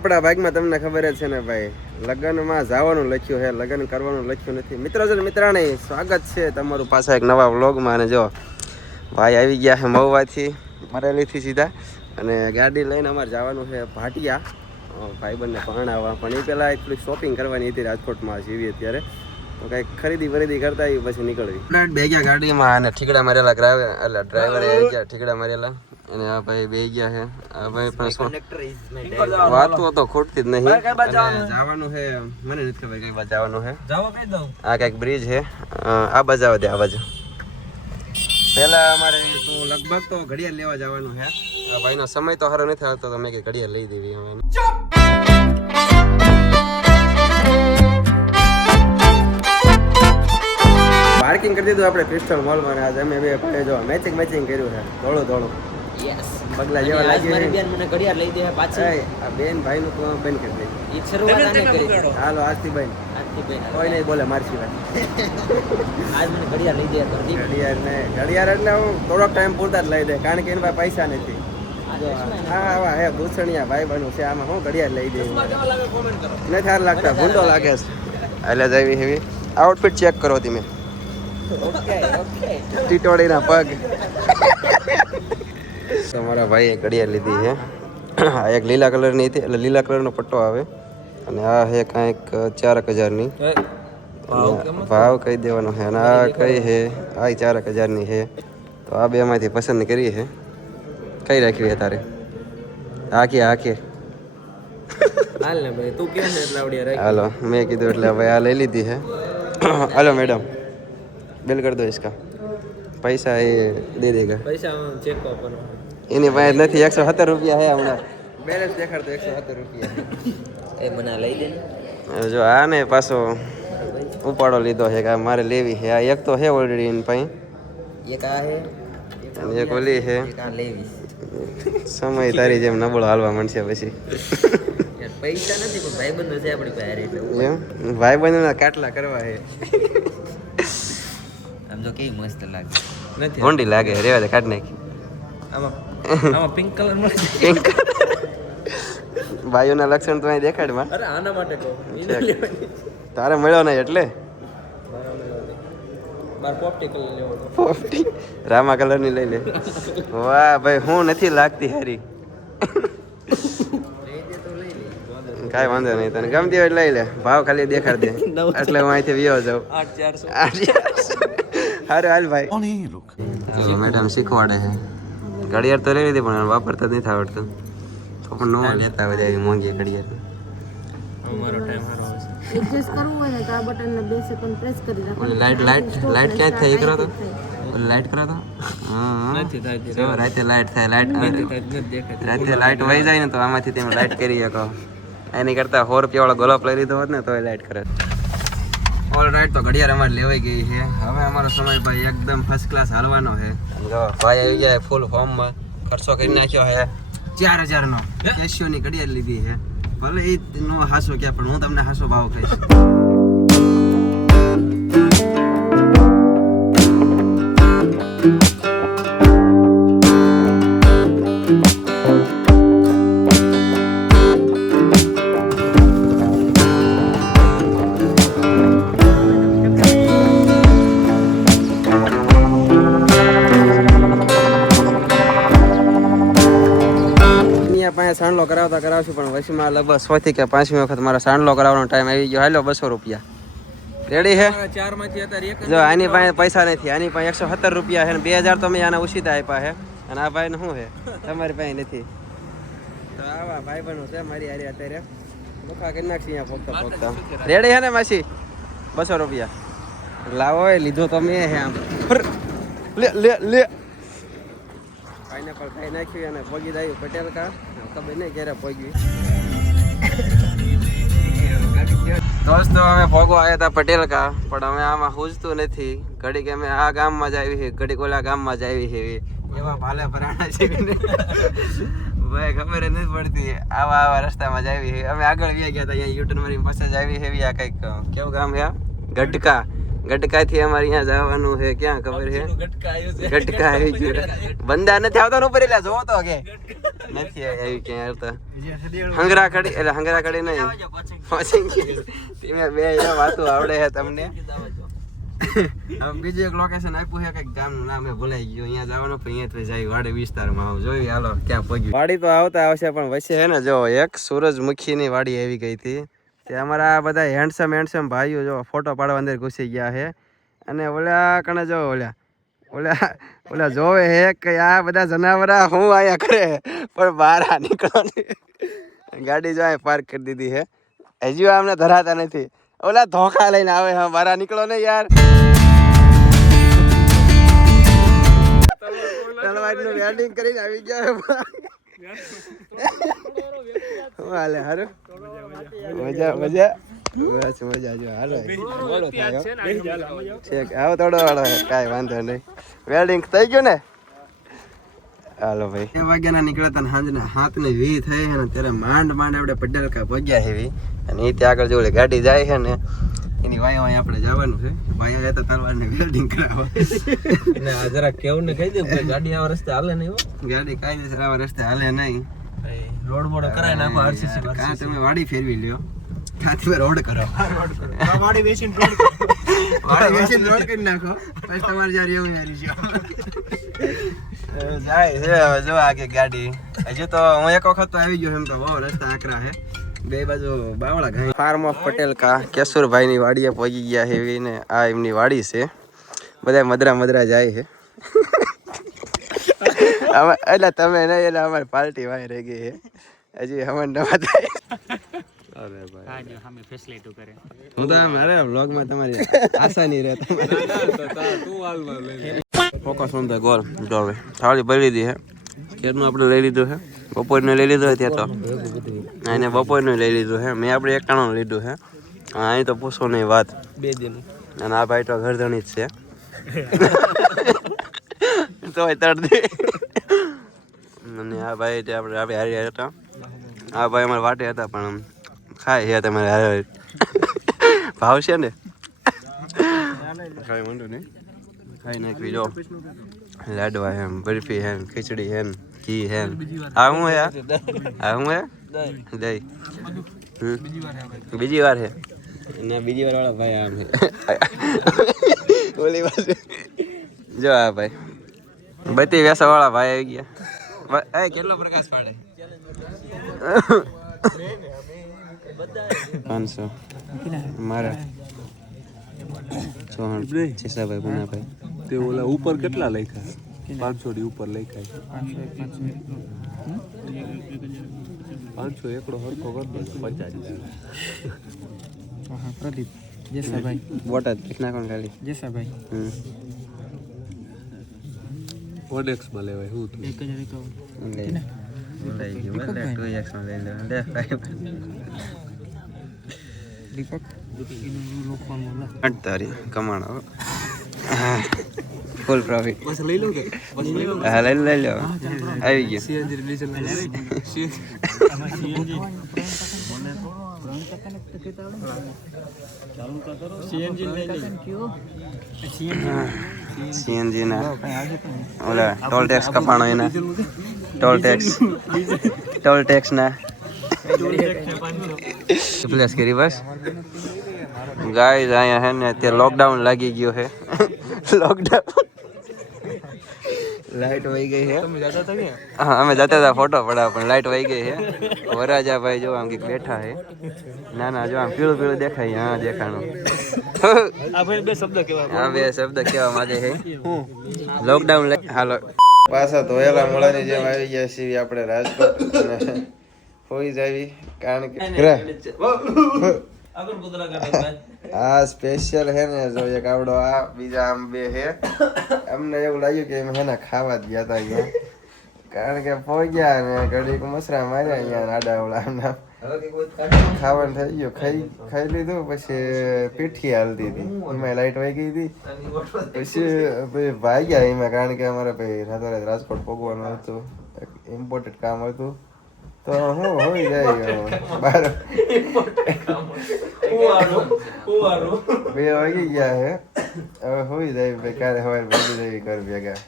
આપણા ભાગમાં તમને ખબર જ છે ને ભાઈ, લગ્નમાં જવાનું લખ્યું છે, લગ્ન કરવાનું લખ્યું નથી. મિત્રો છે મિત્રાણી, સ્વાગત છે તમારું પાછા એક નવા વ્લોગમાં. અને જો ભાઈ આવી ગયા છે મહુવાથી, મરેલીથી સીધા, અને ગાડી લઈને અમારે જવાનું છે ભાટિયા ભાઈબંધને પરણાવવા. પણ એ પહેલાં એટલી શોપિંગ કરવાની હતી રાજકોટમાં જીવી અત્યારે, તો કંઈક ખરીદી કરતા આવી પછી નીકળવી. બે ગયા ગાડીમાં અને ઠીકડા મારેલા ડ્રાઈવરે આવી ગયા ઠીકડા મારેલા. અને આ ભાઈ બે ગયા છે. આ ભાઈ પણ વાતો તો ખોટતી જ નહીં. જવાનું છે, મને નથી ખબર કઈ બાજુ જવાનું છે. આ કઈક બ્રિજ છે, આ બાજુ આવે આ બાજુ. પેલા અમારે તો લગભગ તો ઘડિયાળ લેવા જવાનું છે. આ ભાઈનો સમય તો સારો નથી આવતો, તો મેં કે ઘડિયાળ લઈ દેવી હવે. પાર્કિંગ કરી દીધું આપણે ક્રિસ્ટલ મોલમાં. આજે અમે બે ભાઈ જો મેચિંગ કર્યું છે, ધોળું બગલા જેવા લાગી. મારી બેન મને ઘડિયાળ લઈ દે પાછી. આ બેન ભાઈ નું તો બેન કરી દે. ઈ શરૂઆત આને કરી. હાલો આજથી બેન કોઈ નહીં બોલે મારી સિવાય. આજ મને ઘડિયાળ લઈ દે. ઘડિયાળ એટલે હું થોડોક ટાઈમ પૂરતા જ લઈ દે, કારણ કે એની પાસે પૈસા નથી. હા હે ભૂસણિયા ભાઈ બનવું છે, આમાં હું ઘડિયાળ લઈ દે. નથી સારું લાગતા, ભૂંડો લાગે છે. એટલે જ આવી હેવી આઉટફિટ ચેક કરો તમે. ટીટોડીના પગ. તમારા ભાઈએ ઘડિયાળ લીધી છે. આ એક લીલા કલરની હતી, એટલે લીલા કલરનો પટ્ટો આવે. અને આ છે કાંઈક 4000ની. ભાવ કહી દેવાનો છે. અને આ કઈ છે, આ 4000ની છે. તો આ બેમાંથી પસંદ કરી છે. કઈ રાખવી છે તારે? આખી હાલો મેં કીધું એટલે ભાઈ આ લઈ લીધી છે. હાલો મેડમ બિલ કરી દો इसका. પૈસા એ દે દેગા. પૈસા ચેક કરો. એની પાસે નથી, 170 રૂપિયા છે હમણાં. બેલેન્સ દેખાડતો 170 રૂપિયા. એ મને લઈ દે. જો આ ને પાછો ઉપાડો લીધો છે કે મારે લેવી છે. આ એક તો છે ઓલરેડી એની પાસે. એક આ છે અને એક ઓલી છે. એક આ લેવી. સમય તારી જેમ નબળો હાલવા માંડશે પછી. પૈસા નથી પણ ભાઈબંધો છે આપણી પાસે. એમ ભાઈબંધોના કાટલા કરવા છે. આમ જો કેવી મસ્ત લાગે. નથી હોંડી લાગે, રેવા દે, કાઢ નાખી. આમાં પિંક કલર મળે. પિંક ભાઈઓના લક્ષણ તો અહીં દેખાડ માં. અરે આના માટે કહો. તારે મળ્યો નહીં એટલે. માર પોપટી કલર લેવો. પોપટી રામા કલર ની લઈ લે. વાહ ભાઈ, હું નથી લાગતી હારી. કાંઈ વાંધો નહીં, તને ગમતી હોય લઈ લે. ભાવ ખાલી દેખાડ દે એટલે હું અહીંથી વિયો જાઉં. 8400. હારું હાલ ભાઈ. મેડમ શીખવાડે છે. ઘડિયાળ તો લઈ લીધી પણ વાપરતા જ નથી આવડતું. તો પણ નો લેતા હોય એવી મોંઘી ઘડિયાળ. અમારો ટાઈમ સારો હશે. એડજસ્ટ કરવું હોય ને તો આ બટનને 2 સેકન્ડ પ્રેસ કરી રાખો. લાઈટ ક્યાં થઈ કરો તો? લાઈટ કરો તો નથી થાય. જો રાતે લાઈટ થાય, રાતે લાઈટ વહી જાય ને તો આમાંથી તમે લાઈટ કરી શકો. એની કરતા 100 રૂપિયા વાળો ગોલાપ લઈ લીધો હોત ને તો લાઈટ કરે. ઓલ રાઈટ, તો ઘડિયાળ અમારે લેવાઈ ગઈ છે. હવે અમારો સમય ભાઈ એકદમ ફર્સ્ટ ક્લાસ હાલવાનો છે. જો ભાઈ આવી ગયા ફૂલ ફોર્મમાં, ખર્ચો કરી નાખ્યો છે 4000 નો. કેશિયોની ઘડિયાળ લીધી છે. ભલે એ નો હાસો ક્યાં, પણ હું તમને હાસો ભાવ કહીશ. સાંડલો કરાવશું પણ વસીમાં લગભગ 100 થી કે 5મી વખત મારા સાંડલો કરાવવાનો ટાઈમ આવી ગયો. હાલો 200 રૂપિયા રેડી છે. 4 માંથી અત્યારે એક. જો આની પાસે પૈસા નથી, આની પાસે 170 રૂપિયા છે ને 2000 તો મેં આના ઉછીતા આપ્યા છે. અને આ ભાઈ ને શું છે, તમારી પાસે નથી. તો આવા ભાઈ બનો છે મારી હારે અત્યારે. મુખા કરી નાખી અહીંયા પોતા રેડી છે ને માસી? 200 રૂપિયા લાવો. લીધો તો મેં હે આમ લે પાઇનેપલ ખાઈ નાખ્યું અને પગી દાયું પટેલ કા. ખબર નહીં ક્યારે પગી. દોસ્તો અમે ભોગો આવ્યા હતા પટેલ કા, પણ અમે આમાં હુજતું નથી. ઘડીક અમે આ ગામમાં જ આવી છે, ઘડીક ઓલા ગામમાં જ આવી છે. એવા ભાલે ભરાણા છે ભાઈ, ખબર જ નથી પડતી. આવા રસ્તામાં જ આવી છે. અમે આગળ વ્યા ગયા હતા, અહીંયા યુટર્ન મારી પાસે જ આવી છે. આ કંઈક કેવું ગામ છે? ગઢકા. ગટકાથી અમારે અહીંયા જવાનું છે ક્યાં ખબર છે ગટકા આવી ગયું બંદા નથી આવતા ઉપર એટલે જોવો તો કે નથી આવી ક્યાં આવતા હંગરા કડી એટલે હંગરા કડી નહીં તમે બે વાતો આવડે છે તમને બીજું એક લોકેશન આપ્યું છે કઈક ગામનું નામ ભૂલાઈ ગયું અહીંયા જવાનું પણ અહીંયા જાય વાડી વિસ્તારમાં આવ જોઈ હાલો ક્યાં પહોંચ્યું વાડી તો આવતા આવશે પણ વચ્ચે છે ને જો એક સૂરજમુખીની વાડી આવી ગઈ હતી તે અમારા બધા હેન્ડસમ ભાઈઓ જો ફોટો પાડવા અંદર ઘૂસી ગયા છે અને ઓલા કણે જો ઓલા જોવે હે કે આ બધા જનાવરા હું આયા કરે પણ બહાર નીકળો ગાડી જો પાર્ક કરી દીધી છે હજુ અમને ધરાતા નથી ઓલા ધોખા લઈને આવે હા બહાર નીકળો ને યાર તલવારનું વેલ્ડિંગ કરીને આવી ગયા હાલે હારું મજા જો હાલો આવો થોડો વાળો કાંઈ વાંધો નહીં વેલ્ડિંગ થઈ ગયું ને હાલો ભાઈ 2 વાગ્યાના નીકળ્યા હતા સાંજના 7:20 થઈ છે ને ત્યારે માંડ આપણે પટેલકા પહોંચ્યા હેવી અને એ ત્યાં આગળ જો ગાડી જાય છે ને એની વાય આપણે જવાનું છે વાયા જતા તલવારને વેલ્ડિંગ કરાવવા અને આ જરા કેવું ને કહી દે ગાડી આવા રસ્તે હાલે નહીં ગાડી કાયદેસર આવા રસ્તે હાલે નહીં રોડ બોર્ડ કરાય નાખો આરસીસી કાં તમે વાડી ફેરવી લ્યો કાં રોડ કરો વાડી વેચીને રોડ કરી નાખો પછી તમારે જ્યારે એવું યારી જાય છે હવે જો આગે ગાડી હજુ તો હું એક વખત તો આવી ગયો એમ તો બહુ રસ્તા આકરા છે બે બાજુ બાવળા ઘાઈ ફાર્મ ઓફ પટેલકા કેશુરભાઈની વાડીએ પહોંચી ગયા છે ને આ એમની વાડી છે બધા મદરા જાય છે એટલે તમે નહીં એટલે અમારી પાર્ટી વાય રહી ગઈ છે હજી હમણાં નવા થાય અરે ભાઈ હું તો મારે વ્લોગમાં તમારી આશા નહીં રહે ફોકસ ઓન ધ ગોલ જો હવે થાળી ભરી લીધી છે કેરનું આપણે લઈ લીધું છે બપોરનું લઈ લીધું ત્યાં તો એને બપોરનું લઈ લીધું છે મેં આપણે 91 લીધું છે અહીં તો પૂછો નહીં વાત 2 દિન અને આ ભાઈ તો ઘરધણી જ છે તોય તડ દે અને આ ભાઈ આપણે હારી હતા આ ભાઈ અમારે વાટે હતા પણ ખાય છે તમારે હારે ભાવ છે ને ખાઈ વાંધો નહીં ખાઈ નાખવી જો લાડવા હે બરફી હે ખીચડી હે ઘી હે આ હું હે દહીં બીજી વાર હે અને બીજી વાર વાળા ભાઈ આમ હે ઓલી બાજુ જો આ ભાઈ બધી વેસા વાળા ભાઈ આવી ગયા કેટલો પ્રકાશ પાડે 500 મારા ભાઈ પુનાભાઈ તે ઓલા ઉપર કેટલા લખ્યા 500 ની ઉપર લખ્યા 500 એકડો હરખો કરી દો 50 પ્રદીપ જેસાભાઈ બોટાદ કેટલા કોણ ખાલી જેસાભાઈ ઓડેક્સ માં લેવાય હું 1051 દીપક તારી કમાણો ફૂલ પ્રોફિટ બસ લઈ લઉં કે હા લઈ લો આવી ગયો સીએનજી ડીઝલ સીએનજી ના ઓલા ટોલ ટેક્સ કપાણો એના ટોલ ટેક્સ ના પ્લેસ કરી બસ ગાઈસ અહીંયા હે ને અત્યારે લોકડાઉન લાગી ગયો છે લોકડાઉન લાઈટ વહી ગઈ છે હા અમે જતા હતા ફોટો પડાવવા પણ લાઈટ વહી ગઈ છે વરાજાભાઈ જો આમ કંઈક બેઠા છે ના જો આમ પીળું દેખાય હા દેખાણું બે શબ્દ કહેવા માંગે છે લોકડાઉન હાલો પાછા ધોયેલા મોળાની જેમ આવી ગયા છીએ આપણે રાજકોટ હોઈ જાવી કારણ કે આ સ્પેશિયલ હે ને જો એક આવડો આ બીજા આમ બે હે અમને એવું લાગ્યું કે એમ હેને ખાવા જ ગયા હતા અહીંયા કારણ કે પહોંચ્યા ને ઘડીક મસરા માર્યા અહીંયા આડા આવડા આમના ખાવાનું થઈ ગયું ખાઈ લીધું પછી પીઠી હાલતી હતી એમાં લાઈટ વહી ગઈ હતી પછી ભાગ્યા એમાં કારણ કે અમારે ભાઈ રાતોરાત રાજકોટ પહોંચવાનું હતું એક ઇમ્પોર્ટન્ટ કામ હતું તો તો હું હોઈ જાય હવે. બાર બે વાગી ગયા હે હવે હોઈ જાય ભાઈ. ક્યારે સવારે ભાગી જાય ઘર ભેગા.